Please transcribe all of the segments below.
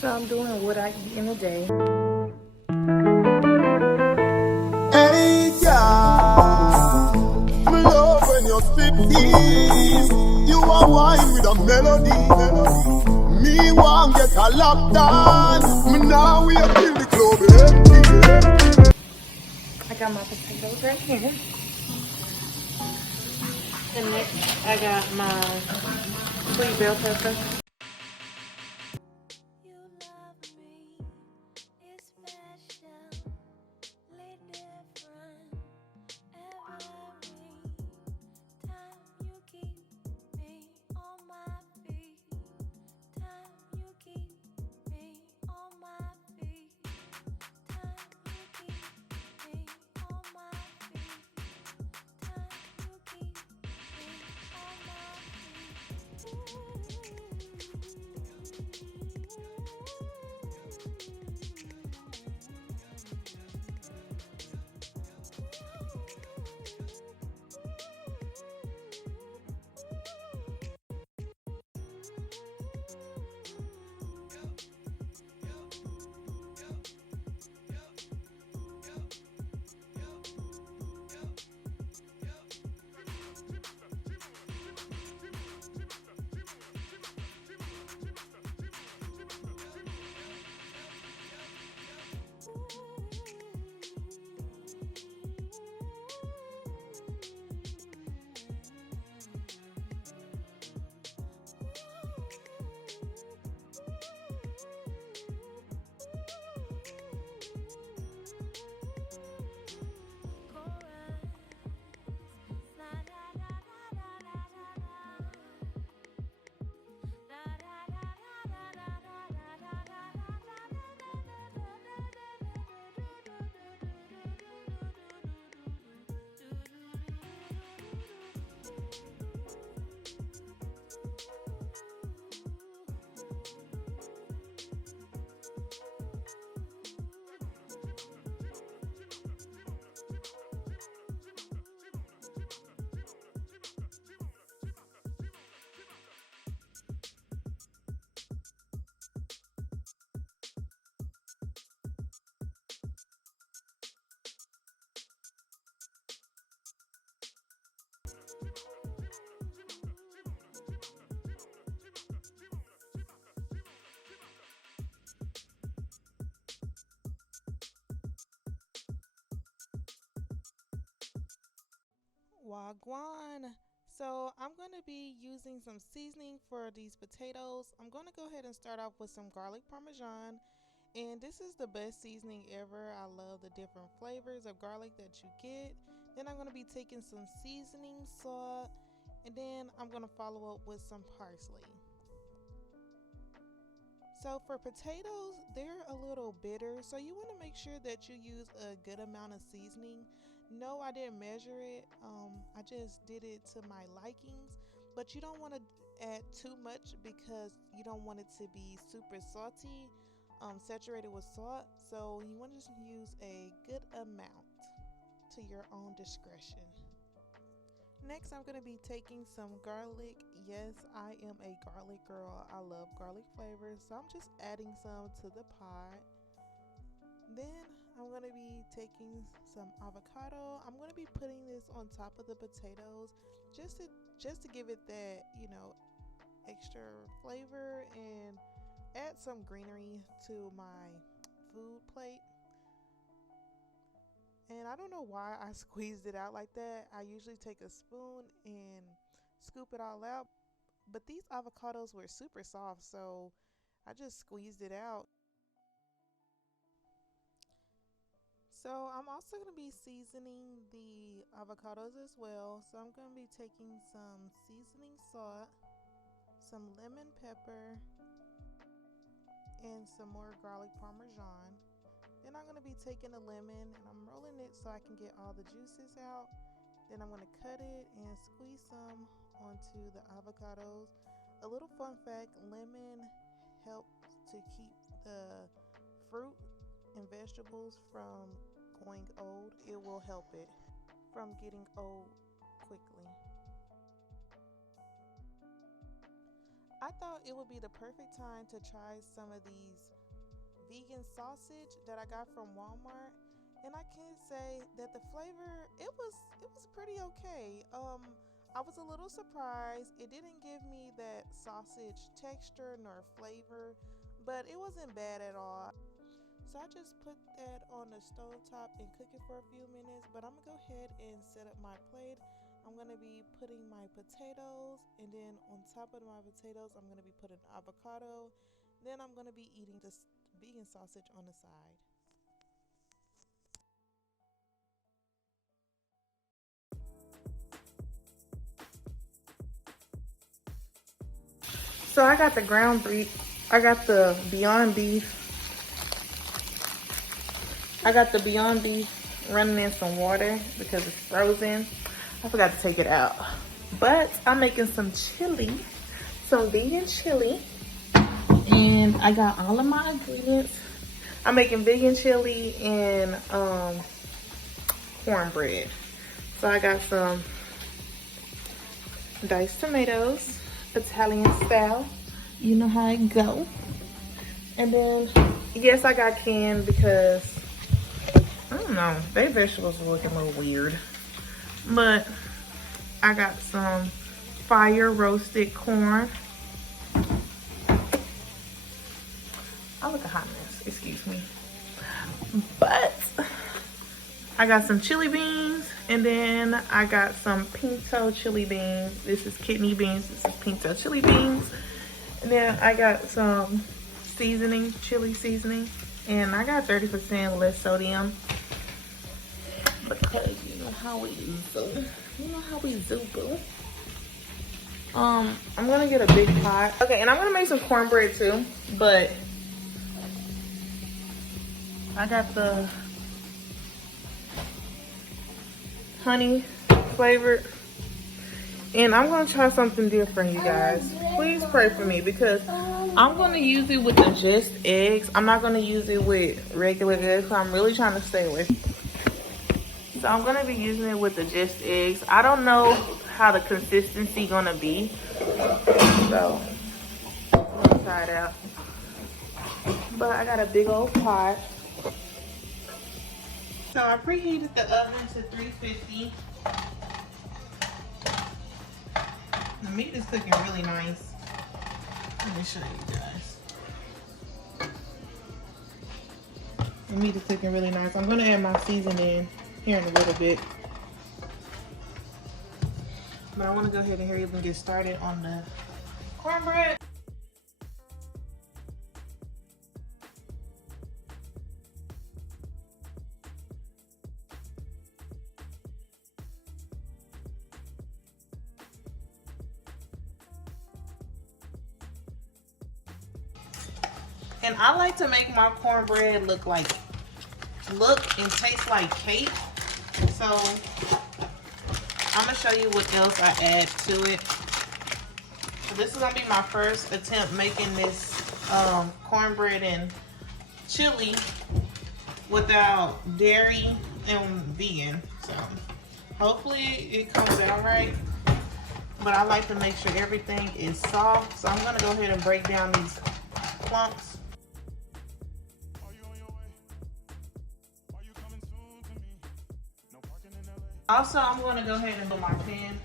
So I'm doing what I eat in a day. Hey, girl, me love when you spit peace. You are wine with a melody. Me want get a lap dance. Me now we up in the club empty. I got my potatoes right here. And next I got my sweet bell pepper. Gwaan. So I'm going to be using some seasoning for these potatoes. I'm going to go ahead and start off with some garlic parmesan. And this is the best seasoning ever. I love the different flavors of garlic that you get. Then I'm going to be taking some seasoning salt. And then I'm going to follow up with some parsley. So for potatoes, they're a little bitter. So you want to make sure that you use a good amount of seasoning. No, I didn't measure it. I just did it to my likings. But you don't want to add too much because you don't want it to be super salty, saturated with salt. So you want to just use a good amount to your own discretion. Next, I'm going to be taking some garlic. Yes, I am a garlic girl. I love garlic flavors. So I'm just adding some to the pot. Then I'm going to be taking some avocado. I'm going to be putting this on top of the potatoes just to give it that, extra flavor and add some greenery to my food plate. And I don't know why I squeezed it out like that. I usually take a spoon and scoop it all out. But these avocados were super soft, so I just squeezed it out. So I'm also going to be seasoning the avocados as well. So I'm going to be taking some seasoning salt, some lemon pepper, and some more garlic parmesan. Then I'm going to be taking a lemon and I'm rolling it so I can get all the juices out. Then I'm going to cut it and squeeze some onto the avocados. A little fun fact, lemon helps to keep the fruit and vegetables from going old. It will help it from getting old quickly. I thought it would be the perfect time to try some of these vegan sausage that I got from Walmart. And I can say that the flavor, it was pretty okay. I was a little surprised. It didn't give me that sausage texture nor flavor, but it wasn't bad at all. So I just put that on the stove top and cook it for a few minutes. But I'm gonna go ahead and set up my plate. I'm gonna be putting my potatoes, and then on top of my potatoes, I'm gonna be putting avocado. Then I'm gonna be eating this vegan sausage on the side. So I got the ground beef. I got the Beyond Beef. I got the Beyond Beef running in some water because it's frozen. I forgot to take it out. But I'm making some chili, some vegan chili. And I got all of my ingredients. I'm making vegan chili and cornbread. So I got some diced tomatoes, Italian style. You know how it go. And then, yes, I got canned because, I don't know, their vegetables were looking a little weird. But I got some fire roasted corn. I look a hot mess, excuse me. But I got some chili beans, and then I got some pinto chili beans. This is kidney beans, this is pinto chili beans. And then I got some seasoning, chili seasoning. And I got 30% less sodium. Because you know how we do. You know how we do, boo. I'm gonna get a big pot. Okay, and I'm gonna make some cornbread too, but I got the honey flavored. And I'm gonna try something different, you guys. Please pray for me because I'm gonna use it with the just eggs. I'm not gonna use it with regular eggs. So I'm really trying to stay away. So I'm gonna be using it with the just eggs. I don't know how the consistency gonna be. So I'm gonna try it out. But I got a big old pot. So I preheated the oven to 350. The meat is cooking really nice. Let me show you guys. The meat is cooking really nice. I'm gonna add my seasoning here in a little bit. But I wanna go ahead and hurry up and get started on the cornbread. And I like to make my cornbread look and taste like cake. So I'm gonna show you what else I add to it. So this is gonna be my first attempt making this cornbread and chili without dairy and vegan. So hopefully it comes out right. But I like to make sure everything is soft. So I'm gonna go ahead and break down these clumps. Also, I'm going to go ahead and put my pan.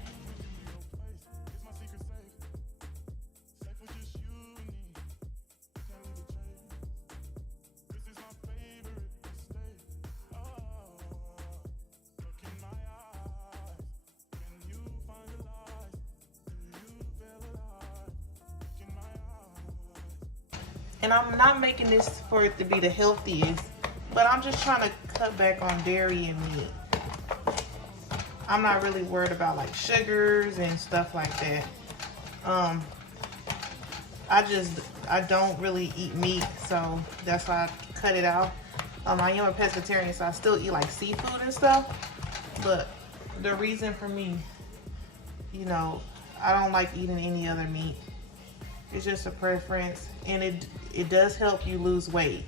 And I'm not making this for it to be the healthiest, but I'm just trying to cut back on dairy and meat. I'm not really worried about like sugars and stuff like that. I don't really eat meat, so that's why I cut it out. I am a pescatarian, so I still eat like seafood and stuff. But the reason for me, you know, I don't like eating any other meat. It's just a preference, and it does help you lose weight.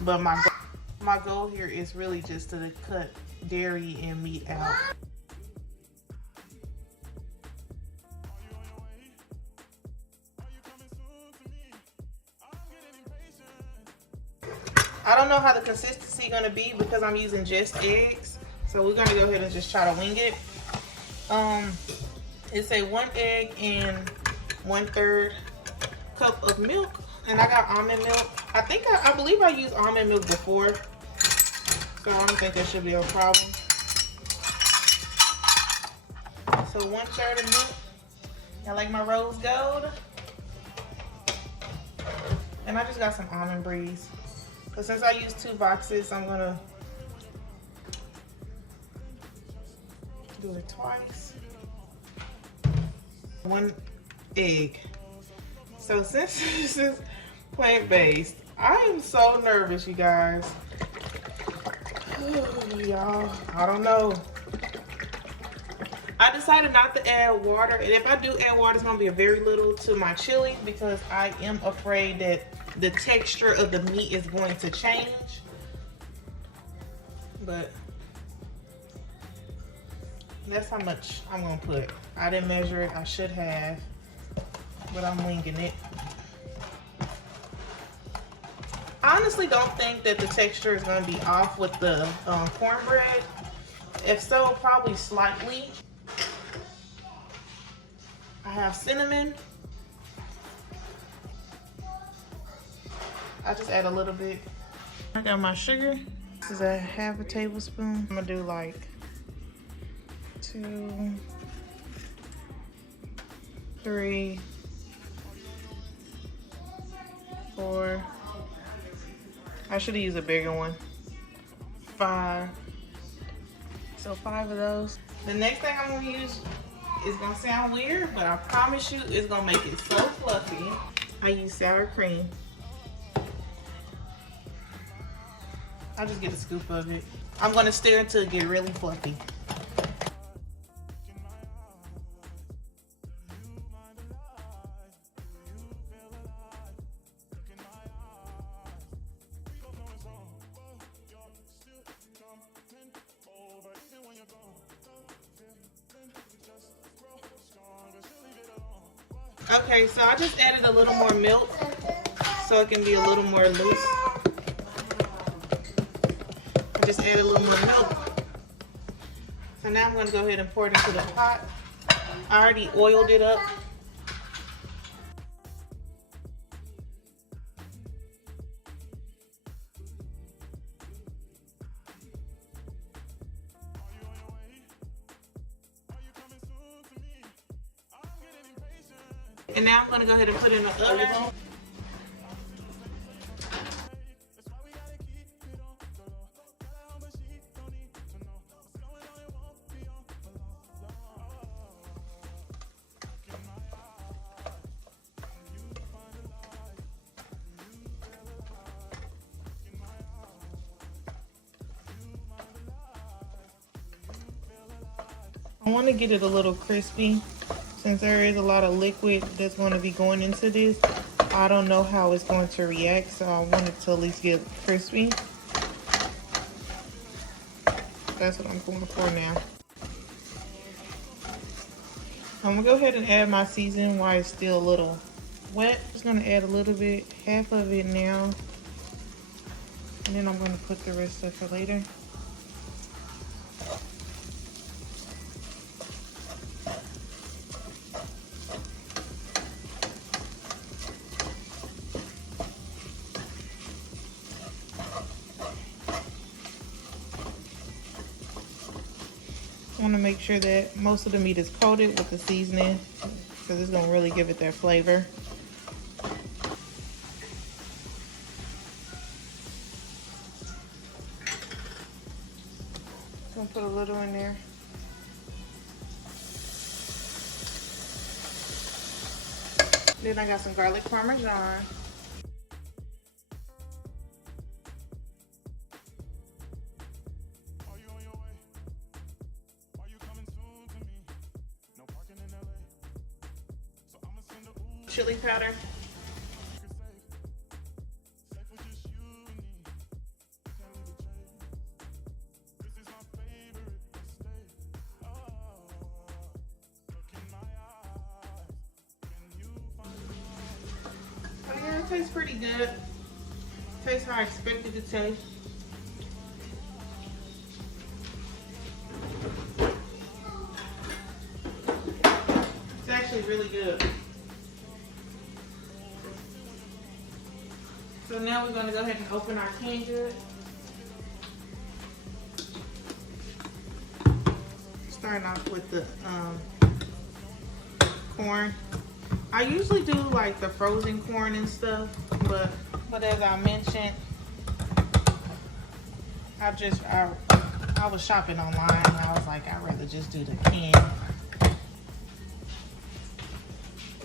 But my goal here is really just to cut dairy and meat out. I don't know how the consistency is gonna be because I'm using just eggs. So we're gonna go ahead and just try to wing it. It's a 1 egg and 1/3 cup of milk, and I got almond milk. I believe I used almond milk before, so I don't think that should be a problem. So 1/3 of milk. I like my rose gold, and I just got some almond breeze. But since I used 2 boxes, I'm gonna do it twice. 1 egg. So since this is plant-based, I am so nervous, you guys. Y'all, I don't know. I decided not to add water, and if I do add water, it's gonna be a very little to my chili because I am afraid that the texture of the meat is going to change. But that's how much I'm gonna put. I didn't measure it, I should have, but I'm winging it. I honestly don't think that the texture is gonna be off with the cornbread. If so, probably slightly. I have cinnamon. I just add a little bit. I got my sugar. This is a 1/2 tablespoon. I'm gonna do like 2, 3, 4. I should have used a bigger one. 5. So 5 of those. The next thing I'm gonna use is gonna sound weird, but I promise you it's gonna make it so fluffy. I use sour cream. I just get a scoop of it. I'm gonna stir until it get really fluffy. Okay, so I just added a little more milk so it can be a little more loose. I just added a little more milk. So now I'm going to go ahead and pour it into the pot. I already oiled it up. And now I'm going to go ahead and put it in the oven. I want to get it a little crispy. Since there is a lot of liquid that's going to be going into this, I don't know how it's going to react, so I want it to at least get crispy. That's what I'm going for now. I'm going to go ahead and add my seasoning while it's still a little wet. Just going to add a little bit, half of it now. And then I'm going to put the rest of it later. I want to make sure that most of the meat is coated with the seasoning because it's going to really give it that flavor. I'm going to put a little in there. Then I got some garlic parmesan. Chili powder. Oh yeah, it tastes pretty good. Tastes how I expected it to taste. It's actually really good. So now we're gonna go ahead and open our canned goods. Starting off with the corn. I usually do like the frozen corn and stuff, but as I mentioned, I was shopping online and I was like, I'd rather just do the can.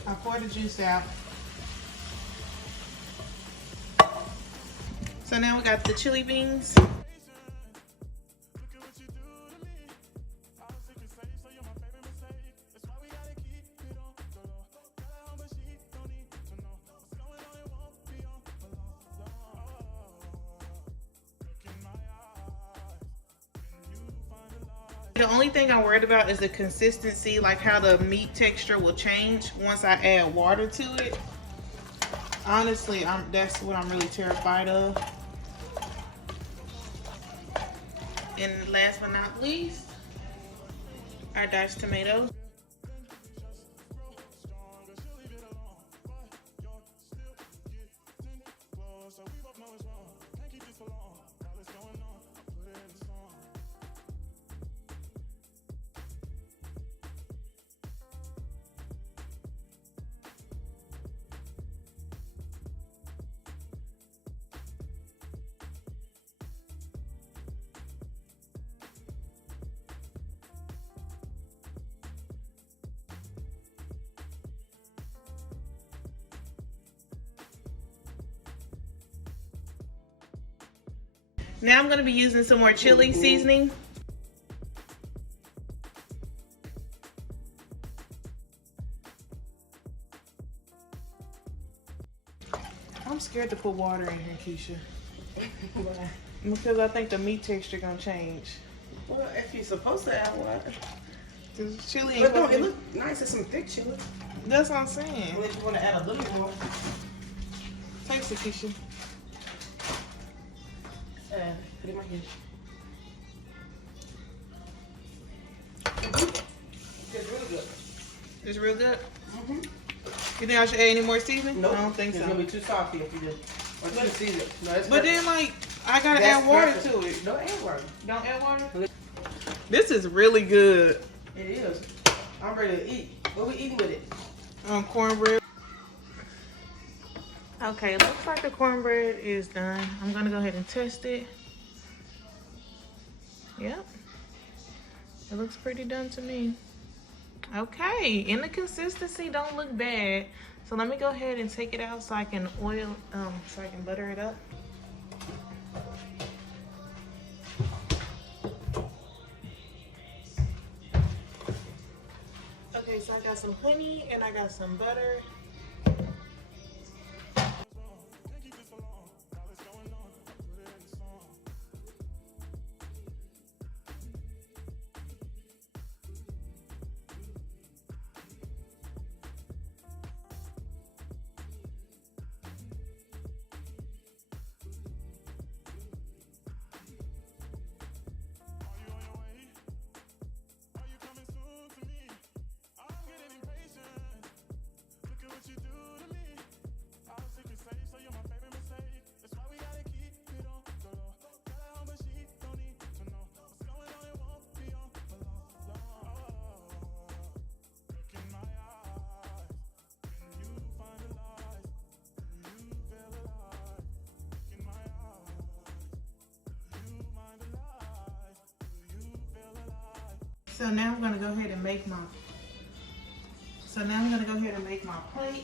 I poured the juice out. So now we got the chili beans. The only thing I'm worried about is the consistency, like how the meat texture will change once I add water to it. Honestly, that's what I'm really terrified of. And last but not least, our diced tomatoes. Now I'm going to be using some more chili seasoning. I'm scared to put water in here, Keisha. Because I think the meat texture gonna change. Well, if you're supposed to add water. Cause chili But ain't no, gonna it look nice. It's some thick chili. That's what I'm saying. Unless you want to add a little more. Taste it, Keisha. Put it in my hand. It's really good. It's real good. Mm-hmm. You think I should add any more seasoning? Nope. I don't think It's so. gonna be too salty if you do. Or too seasoned. No, it's But perfect. then, like, I gotta That's add water perfect. to it. Don't add water. Don't add water? This is really good. It is. I'm ready to eat. What we eating with it? Cornbread. Okay, looks like the cornbread is done. I'm gonna go ahead and test it. Yep. It looks pretty done to me. Okay, and the consistency don't look bad. So let me go ahead and take it out so I can so I can butter it up. Okay, so I got some honey and I got some butter. So now I'm gonna go ahead and make my plate.